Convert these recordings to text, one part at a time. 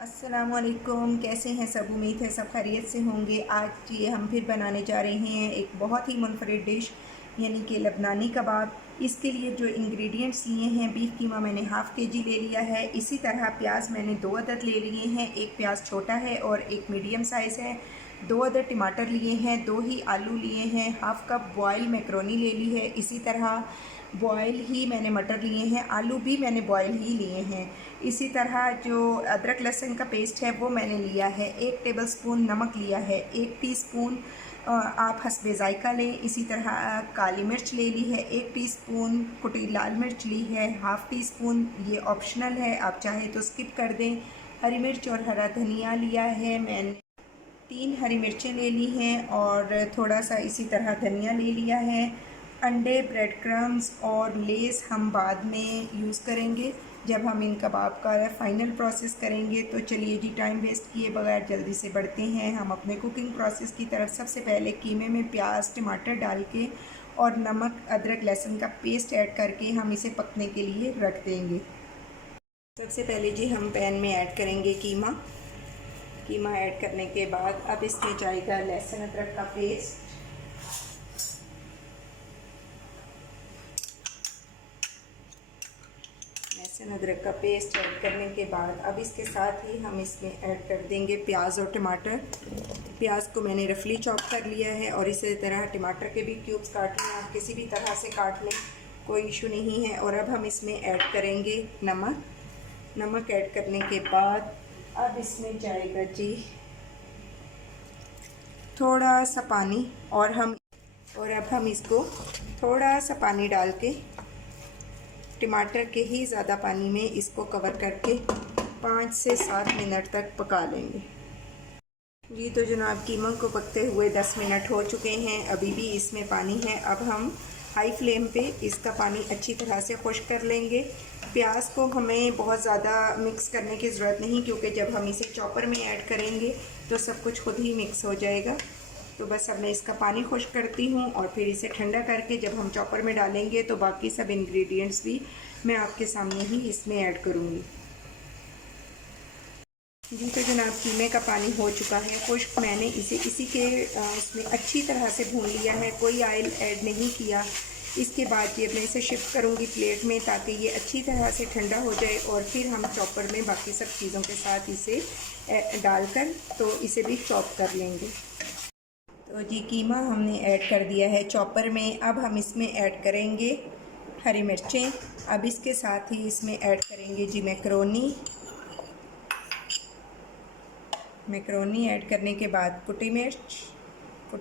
अस्सलामुअलैकुम, कैसे हैं सब। उम्मीद है सब खैरियत से होंगे। आज ये हम फिर बनाने जा रहे हैं एक बहुत ही मुनफरिद डिश यानी कि लबनानी कबाब। इसके लिए जो इंग्रेडिएंट्स लिए हैं, बीफ कीमा मैंने हाफ़ केजी ले लिया है। इसी तरह प्याज मैंने 2 अदद ले लिए हैं, एक प्याज छोटा है और एक मीडियम साइज़ है। 2 अदद टमाटर लिए हैं, 2 ही आलू लिए हैं, हाफ़ कप बॉयल मैक्रोनी ले ली है। इसी तरह बॉयल ही मैंने मटर लिए हैं, आलू भी मैंने बॉयल ही लिए हैं। इसी तरह जो अदरक लहसुन का पेस्ट है वो मैंने लिया है। 1 टेबलस्पून नमक लिया है, 1 टीस्पून आप हस्बे ज़ायका लें। इसी तरह काली मिर्च ले ली है, 1 टीस्पून कुटी लाल मिर्च ली है, हाफ़ टी स्पून, ये ऑप्शनल है, आप चाहे तो स्किप कर दें। हरी मिर्च और हरा धनिया लिया है मैंने। 3 हरी मिर्चें ले ली हैं और थोड़ा सा इसी तरह धनिया ले लिया है। अंडे, ब्रेड क्रम्स और लेस हम बाद में यूज़ करेंगे जब हम इन कबाब का फ़ाइनल प्रोसेस करेंगे। तो चलिए जी, टाइम वेस्ट किए बगैर जल्दी से बढ़ते हैं हम अपने कुकिंग प्रोसेस की तरफ। सबसे पहले कीमे में प्याज टमाटर डाल के और नमक अदरक लहसुन का पेस्ट ऐड करके हम इसे पकने के लिए रख देंगे। सबसे पहले जी हम पैन में ऐड करेंगे कीमा ऐड करने के बाद अब इसमें जाएगा लहसुन अदरक का पेस्ट। लहसुन अदरक का पेस्ट ऐड करने के बाद अब इसके साथ ही हम इसमें ऐड कर देंगे प्याज और टमाटर। प्याज को मैंने रफली चॉप कर लिया है और इसी तरह टमाटर के भी क्यूब्स काट लें, आप किसी भी तरह से काट लें, कोई इशू नहीं है। और अब हम इसमें ऐड करेंगे नमक ऐड करने के बाद अब इसमें जाएगा जी थोड़ा सा पानी और अब हम इसको थोड़ा सा पानी डाल के टमाटर के ही ज़्यादा पानी में इसको कवर करके 5 से 7 मिनट तक पका लेंगे। जी तो जनाब, कीमा को पकते हुए 10 मिनट हो चुके हैं, अभी भी इसमें पानी है। अब हम हाई फ्लेम पे इसका पानी अच्छी तरह से खुश्क कर लेंगे। प्याज को हमें बहुत ज़्यादा मिक्स करने की ज़रूरत नहीं, क्योंकि जब हम इसे चॉपर में ऐड करेंगे तो सब कुछ खुद ही मिक्स हो जाएगा। तो बस अब मैं इसका पानी खुश्क करती हूँ और फिर इसे ठंडा करके जब हम चॉपर में डालेंगे तो बाकी सब इंग्रेडिएंट्स भी मैं आपके सामने ही इसमें ऐड करूँगी। जी तो जनाब, कीमे का पानी हो चुका है खुश्क। मैंने इसे इसी के इसमें अच्छी तरह से भून लिया है, कोई ऑयल ऐड नहीं किया। इसके बाद ये मैं इसे शिफ्ट करूँगी प्लेट में ताकि ये अच्छी तरह से ठंडा हो जाए और फिर हम चॉपर में बाकी सब चीज़ों के साथ इसे डालकर तो इसे भी चॉप कर लेंगे। तो जी कीमा हमने ऐड कर दिया है चॉपर में। अब हम इसमें ऐड करेंगे हरी मिर्चें। अब इसके साथ ही इसमें ऐड करेंगे जी मैक्रोनी ऐड करने के बाद कुटी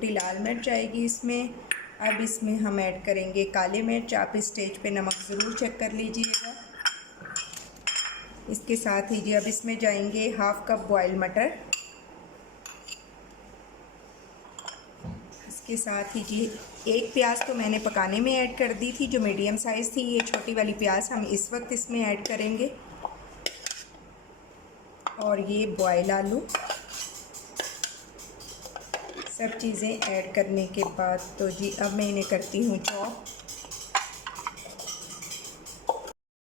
लाल मिर्च आएगी इसमें। अब इसमें हम ऐड करेंगे काली मिर्च। आप इस स्टेज पे नमक ज़रूर चेक कर लीजिएगा। इसके साथ ही जी अब इसमें जाएंगे हाफ़ कप बॉयल मटर। इसके साथ ही जी एक प्याज तो मैंने पकाने में ऐड कर दी थी, जो मीडियम साइज़ थी। ये छोटी वाली प्याज हम इस वक्त इसमें ऐड करेंगे। और ये बॉयल आलू, सब चीज़ें ऐड करने के बाद तो जी अब मैं इन्हें करती हूँ चॉप।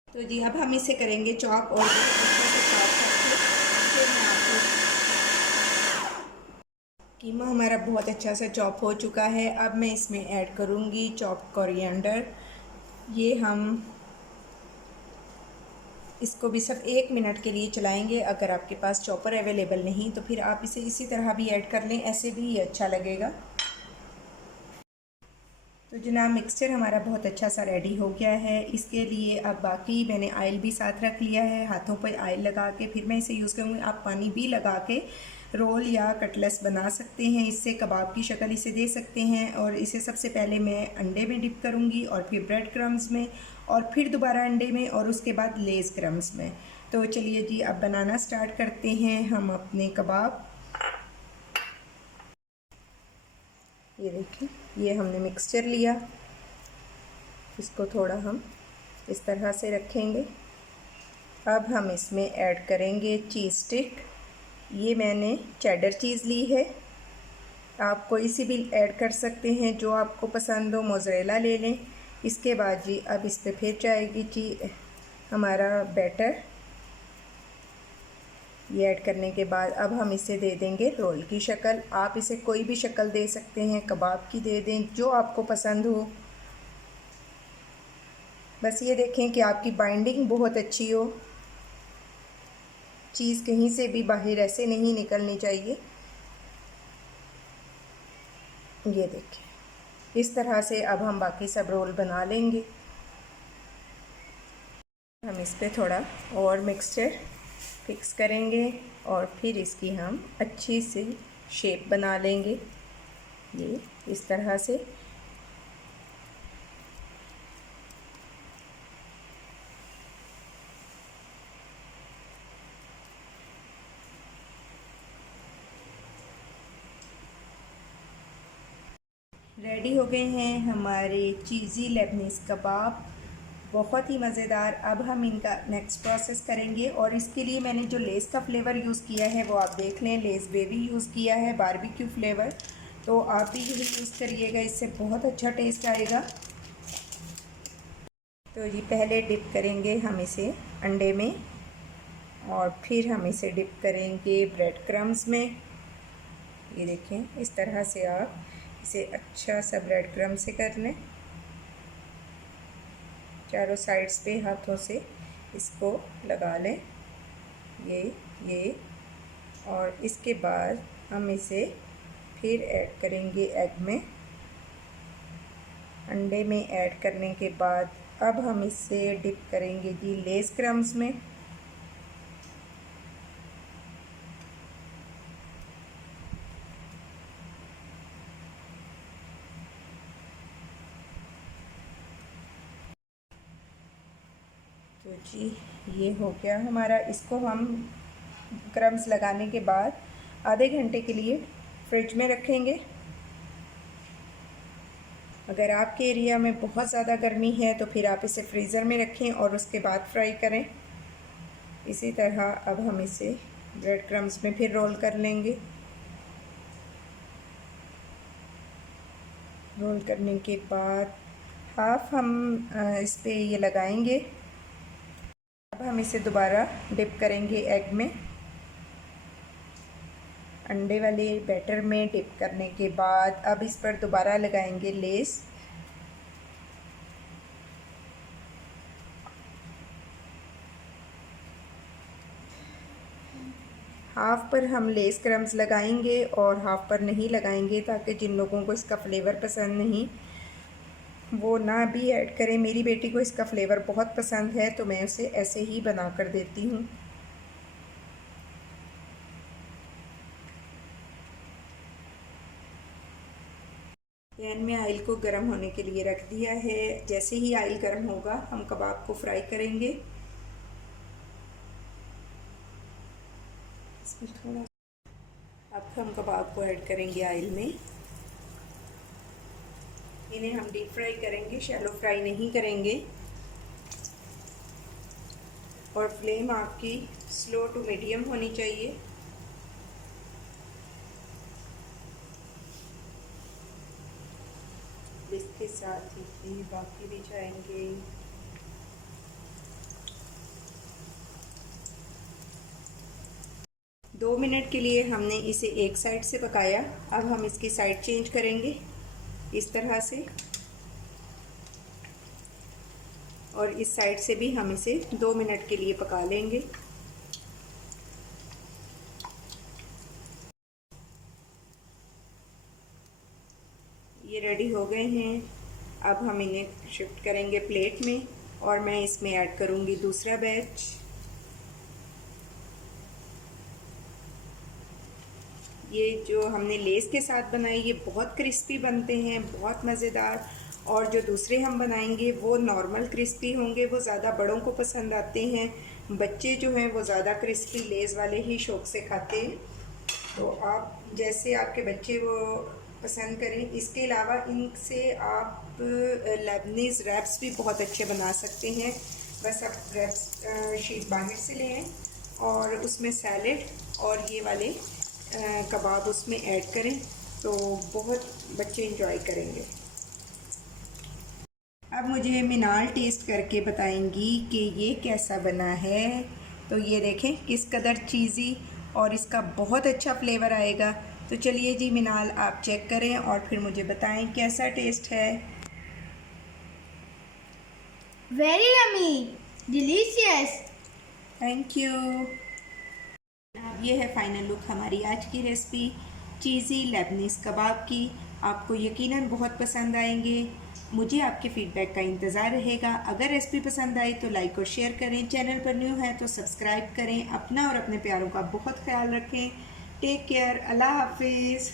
तो जी अब हम इसे करेंगे चॉप और अच्छे से चॉप करके फिर मैं आपको कीमा हमारा बहुत अच्छा सा चॉप हो चुका है। अब मैं इसमें ऐड करूँगी चॉप कोरिएंडर। ये हम इसको भी सब 1 मिनट के लिए चलाएंगे। अगर आपके पास चॉपर अवेलेबल नहीं तो फिर आप इसे इसी तरह भी ऐड कर लें, ऐसे भी ये अच्छा लगेगा। तो जनाब, मिक्सचर हमारा बहुत अच्छा सा रेडी हो गया है। इसके लिए अब बाकी मैंने ऑयल भी साथ रख लिया है, हाथों पर ऑयल लगा के फिर मैं इसे यूज़ करूँगी। आप पानी भी लगा के रोल या कटलेस बना सकते हैं, इससे कबाब की शक्ल इसे दे सकते हैं। और इसे सबसे पहले मैं अंडे में डिप करूँगी और फिर ब्रेड क्रम्स में और फिर दोबारा अंडे में और उसके बाद लेस क्रम्स में। तो चलिए जी अब बनाना स्टार्ट करते हैं हम अपने कबाब। ये देखिए, ये हमने मिक्सचर लिया, इसको थोड़ा हम इस तरह से रखेंगे। अब हम इसमें ऐड करेंगे चीज़ स्टिक। ये मैंने चेडर चीज़ ली है, आप कोई सी भी ऐड कर सकते हैं जो आपको पसंद हो। मोज़रेला ले लें। इसके बाद जी अब इस पर फिर जाएगी जी हमारा बैटर। ये ऐड करने के बाद अब हम इसे दे देंगे रोल की शक्ल। आप इसे कोई भी शक्ल दे सकते हैं, कबाब की दे दें, जो आपको पसंद हो। बस ये देखें कि आपकी बाइंडिंग बहुत अच्छी हो, चीज़ कहीं से भी बाहर ऐसे नहीं निकलनी चाहिए। ये देखें, इस तरह से अब हम बाकी सब रोल बना लेंगे। हम इस पे थोड़ा और मिक्सचर फिक्स करेंगे और फिर इसकी हम अच्छी सी शेप बना लेंगे, ये इस तरह से। रेडी हो गए हैं हमारे चीज़ी लेबनीज़ कबाब, बहुत ही मज़ेदार। अब हम इनका नेक्स्ट प्रोसेस करेंगे और इसके लिए मैंने जो लेस का फ्लेवर यूज़ किया है वो आप देख लें, लेस बेबी यूज़ किया है, बारबेक्यू फ्लेवर। तो आप भी यही यूज़ करिएगा, इससे बहुत अच्छा टेस्ट आएगा। तो ये पहले डिप करेंगे हम इसे अंडे में और फिर हम इसे डिप करेंगे ब्रेड क्रम्स में। ये देखें, इस तरह से आप इसे अच्छा सा ब्रेड क्रम्ब से कर लें, चारों साइड्स पे हाथों से इसको लगा लें, ये। और इसके बाद हम इसे फिर ऐड करेंगे एग में। अंडे में ऐड करने के बाद अब हम इसे डिप करेंगे जी लेस क्रम्स में। तो जी ये हो गया हमारा। इसको हम क्रम्स लगाने के बाद आधे घंटे के लिए फ्रिज में रखेंगे। अगर आपके एरिया में बहुत ज़्यादा गर्मी है तो फिर आप इसे फ्रीज़र में रखें और उसके बाद फ्राई करें। इसी तरह अब हम इसे ब्रेड क्रम्स में फिर रोल कर लेंगे। रोल करने के बाद हाफ हम इस पे ये लगाएंगे। अब हम इसे दोबारा डिप करेंगे एग में। अंडे वाले बैटर में डिप करने के बाद अब इस पर दोबारा लगाएंगे लेस। हाफ पर हम लेस क्रम्स लगाएंगे और हाफ पर नहीं लगाएंगे, ताकि जिन लोगों को इसका फ्लेवर पसंद नहीं वो ना भी ऐड करें। मेरी बेटी को इसका फ्लेवर बहुत पसंद है तो मैं उसे ऐसे ही बना कर देती हूँ। पैन में ऑयल को गर्म होने के लिए रख दिया है। जैसे ही ऑयल गर्म होगा हम कबाब को फ्राई करेंगे। इसमें थोड़ा अब हम कबाब को ऐड करेंगे ऑयल में। इन्हें हम डीप फ्राई करेंगे, शैलो फ्राई नहीं करेंगे। और फ्लेम आपकी स्लो टू मीडियम होनी चाहिए। इसके साथ ही बाकी भी जाएंगे। दो मिनट के लिए हमने इसे एक साइड से पकाया। अब हम इसकी साइड चेंज करेंगे इस तरह से, और इस साइड से भी हम इसे 2 मिनट के लिए पका लेंगे। ये रेडी हो गए हैं। अब हम इन्हें शिफ्ट करेंगे प्लेट में और मैं इसमें ऐड करूँगी दूसरा बैच। ये जो हमने लेस के साथ बनाए ये बहुत क्रिस्पी बनते हैं, बहुत मज़ेदार। और जो दूसरे हम बनाएंगे वो नॉर्मल क्रिस्पी होंगे, वो ज़्यादा बड़ों को पसंद आते हैं। बच्चे जो हैं वो ज़्यादा क्रिस्पी लेस वाले ही शौक़ से खाते हैं। तो आप जैसे आपके बच्चे वो पसंद करें। इसके अलावा इनसे आप लेबनीज़ रैप्स भी बहुत अच्छे बना सकते हैं। बस आप रैप्स शीट बाहर से लें और उसमें सैलेड और ये वाले कबाब उसमें ऐड करें तो बहुत बच्चे इंजॉय करेंगे। अब मुझे मिनाल टेस्ट करके बताएंगी कि ये कैसा बना है। तो ये देखें किस कदर चीज़ी और इसका बहुत अच्छा फ्लेवर आएगा। तो चलिए जी मिनाल, आप चेक करें और फिर मुझे बताएं कैसा टेस्ट है। Very yummy, delicious. Thank you. ये है फाइनल लुक हमारी आज की रेसिपी चीज़ी लेबनीज़ कबाब की। आपको यकीनन बहुत पसंद आएंगे। मुझे आपके फीडबैक का इंतज़ार रहेगा। अगर रेसिपी पसंद आए तो लाइक और शेयर करें। चैनल पर न्यू है तो सब्सक्राइब करें। अपना और अपने प्यारों का बहुत ख्याल रखें। Take care. अल्लाह हाफिज़।